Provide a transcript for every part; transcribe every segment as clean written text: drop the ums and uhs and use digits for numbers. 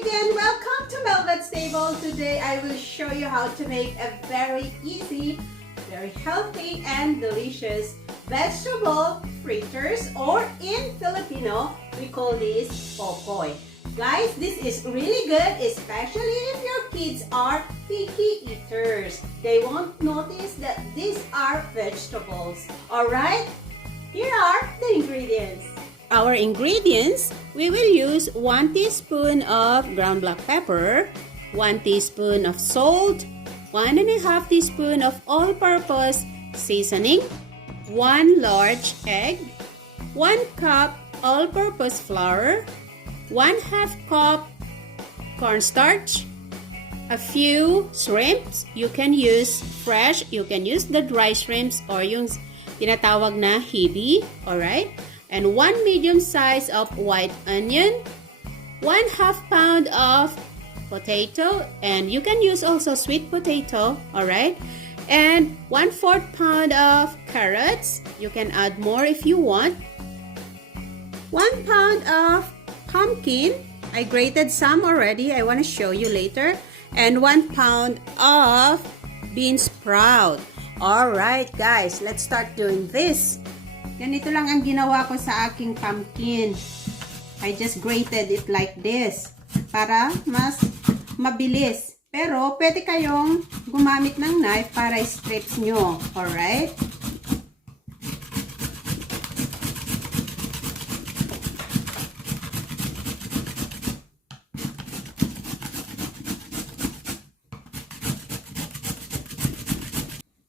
again, welcome to Mhelbeth's Table. Today I will show you how to make a very easy, very healthy and delicious vegetable fritters, or in Filipino, we call this Okoy. Guys, this is really good, especially if your kids are picky eaters. They won't notice that these are vegetables. Alright, here are the ingredients. Our ingredients, we will use 1 teaspoon of ground black pepper, 1 teaspoon of salt, 1.5 teaspoon of all-purpose seasoning, 1 large egg, 1 cup all-purpose flour, 1/2 cup cornstarch, a few shrimps. You can use fresh, you can use the dry shrimps or yung tinatawag na hibi, alright? And 1 medium size of white onion, 1/2 pound of potato, and you can use also sweet potato, alright? And 1/4 pound of carrots. You can add more if you want. 1 pound of pumpkin. I grated some already. I want to show you later. And 1 pound of bean sprout. Alright guys, let's start doing this. Ganito lang ang ginawa ko sa aking pumpkin. I just grated it like this para mas mabilis. Pero pwede kayong gumamit ng knife para strips nyo. Alright?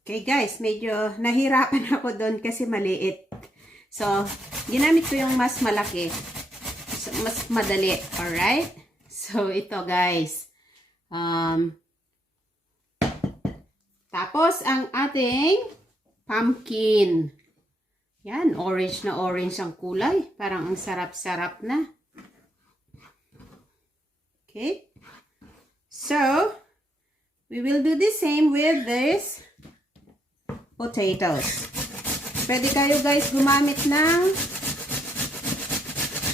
Okay guys, medyo nahirapan ako doon kasi maliit. So, ginamit ko yung mas malaki. So, mas madali. Alright? So, ito guys. Tapos, ang ating pumpkin. Yan, orange na orange ang kulay. Parang ang sarap-sarap na. Okay? So, we will do the same with this potatoes. Pwede kayo guys gumamit ng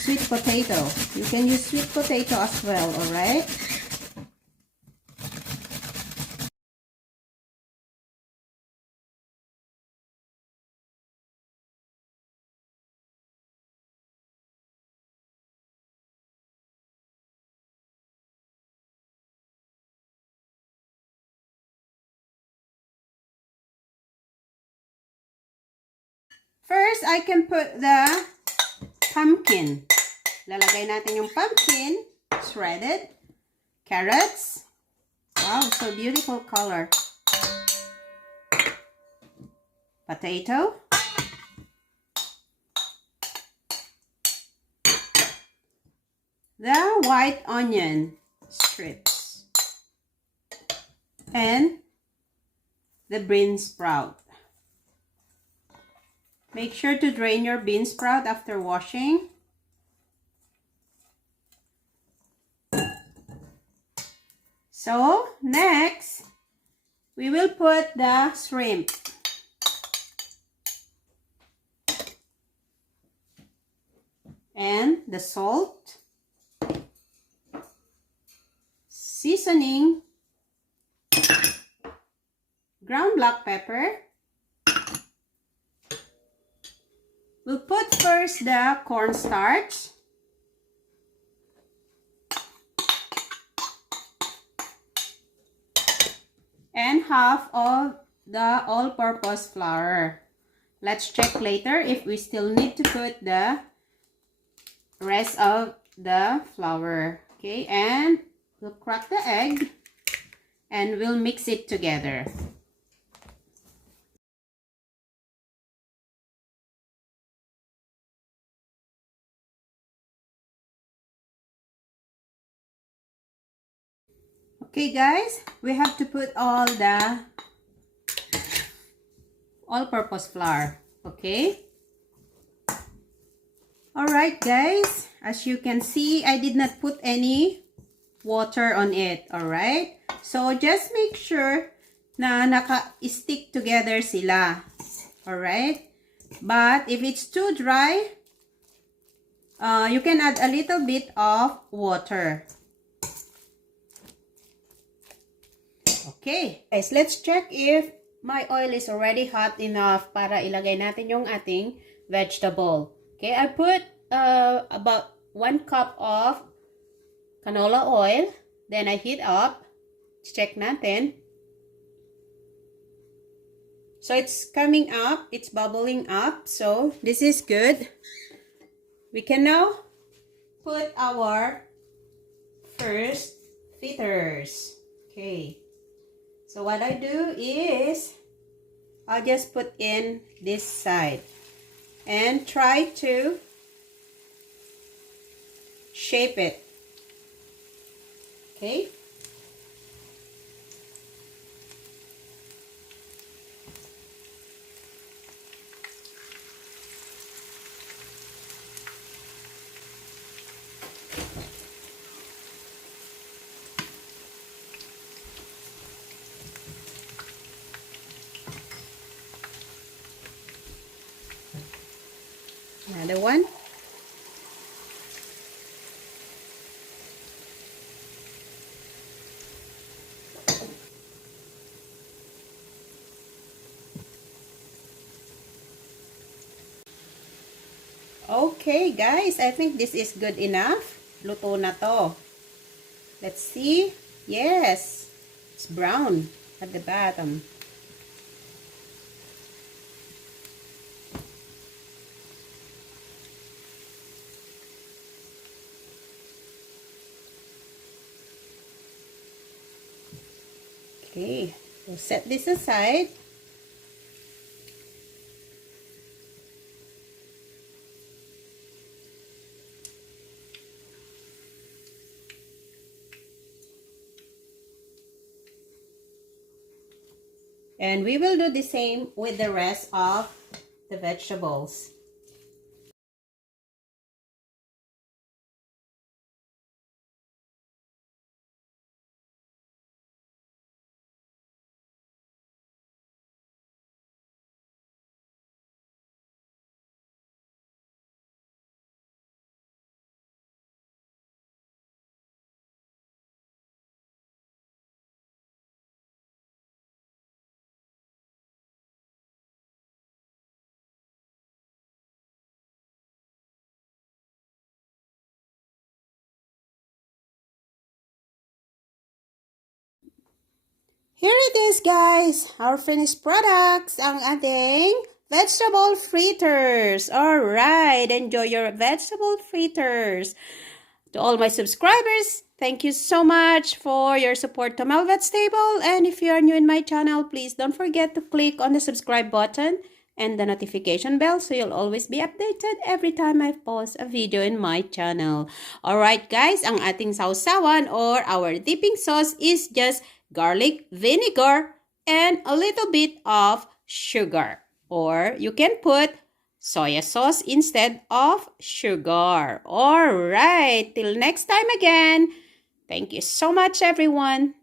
sweet potato. You can use sweet potato as well, alright? First, I can put the pumpkin. Lalagay natin yung pumpkin, shredded, carrots. Wow, so beautiful color. Potato. The white onion strips. And the bean sprout. Make sure to drain your bean sprout after washing. So, next, we will put the shrimp. And the salt. Seasoning. Ground black pepper. We'll put first the cornstarch. And half of the all-purpose flour. Let's check later if we still need to put the rest of the flour. Okay, and we'll crack the egg and we'll mix it together. Okay guys, we have to put all the all-purpose flour, okay? Alright guys, as you can see, I did not put any water on it, alright? So just make sure na naka-stick together sila, alright? But if it's too dry, you can add a little bit of water. Okay. Guys, let's check if my oil is already hot enough para ilagay natin yung ating vegetable. Okay, I put about 1 cup of canola oil. Then I heat up. Check natin. So it's coming up. It's bubbling up. So this is good. We can now put our first fritters. Okay. So what I do is I'll just put in this side and try to shape it. Okay. Another one. Okay, guys, I think this is good enough. Luto na to. Let's see. Yes, it's brown at the bottom. Okay, we'll set this aside. And we will do the same with the rest of the vegetables. Here it is, guys. Our finished products. Ang ating vegetable fritters. Alright, enjoy your vegetable fritters. To all my subscribers, thank you so much for your support to Mhelbeth's Table. And if you are new in my channel, please don't forget to click on the subscribe button and the notification bell so you'll always be updated every time I post a video in my channel. Alright guys, ang ating sausawan or our dipping sauce is just garlic vinegar and a little bit of sugar. Or you can put soya sauce instead of sugar. Alright, till next time again. Thank you so much everyone.